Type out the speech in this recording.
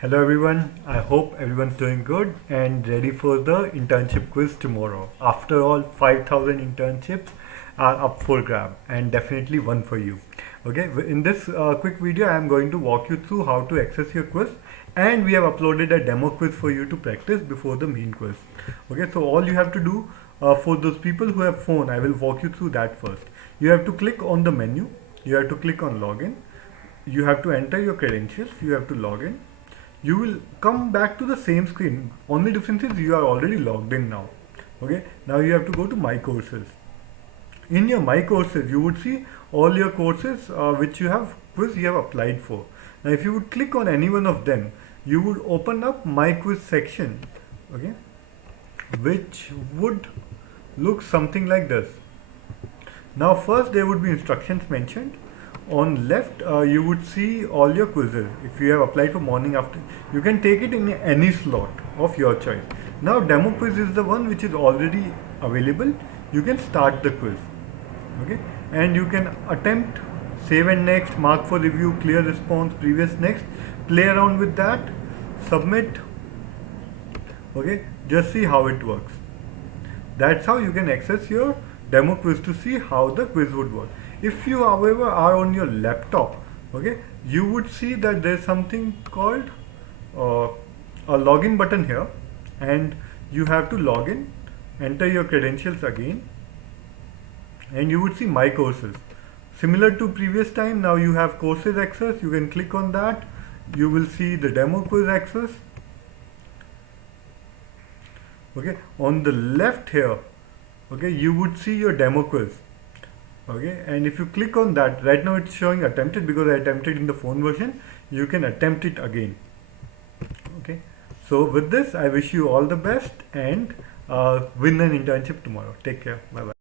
Hello everyone, I hope everyone's doing good and ready for the internship quiz tomorrow. After all, 5,000 internships are up for grab and definitely one for you. Okay, in this quick video I am going to walk you through how to access your quiz, and we have uploaded a demo quiz for you to practice before the main quiz. Okay, so all you have to do for those people who have phone, I will walk you through that first. You have to click on the menu, you have to click on login, you have to enter your credentials, you have to log in. You will come back to the same screen. Only difference is you are already logged in now. Okay, now you have to go to my courses. In your my courses you would see all your courses which you have applied for. Now if you would click on any one of them, you would open up my quiz section, okay, which would look something like this. Now first there would be instructions mentioned. On left you would see all your quizzes. If you have applied for morning, after, you can take it in any slot of your choice. Now demo quiz is the one which is already available. You can start the quiz, okay, and you can attempt, save and next, mark for review, clear response, previous next, play around with that, submit. Okay, just see how it works. That's how you can access your demo quiz to see how the quiz would work. If you however are on your laptop, okay, you would see that there's something called a login button here, and you have to log in, enter your credentials again, and you would see my courses. Similar to previous time, now you have courses access. You can click on that. You will see the demo quiz access. Okay, on the left here, okay, you would see your demo quiz. Okay, and if you click on that, right now it's showing attempted because I attempted in the phone version. You can attempt it again. Okay, so with this I wish you all the best and win an internship tomorrow. Take care. Bye bye.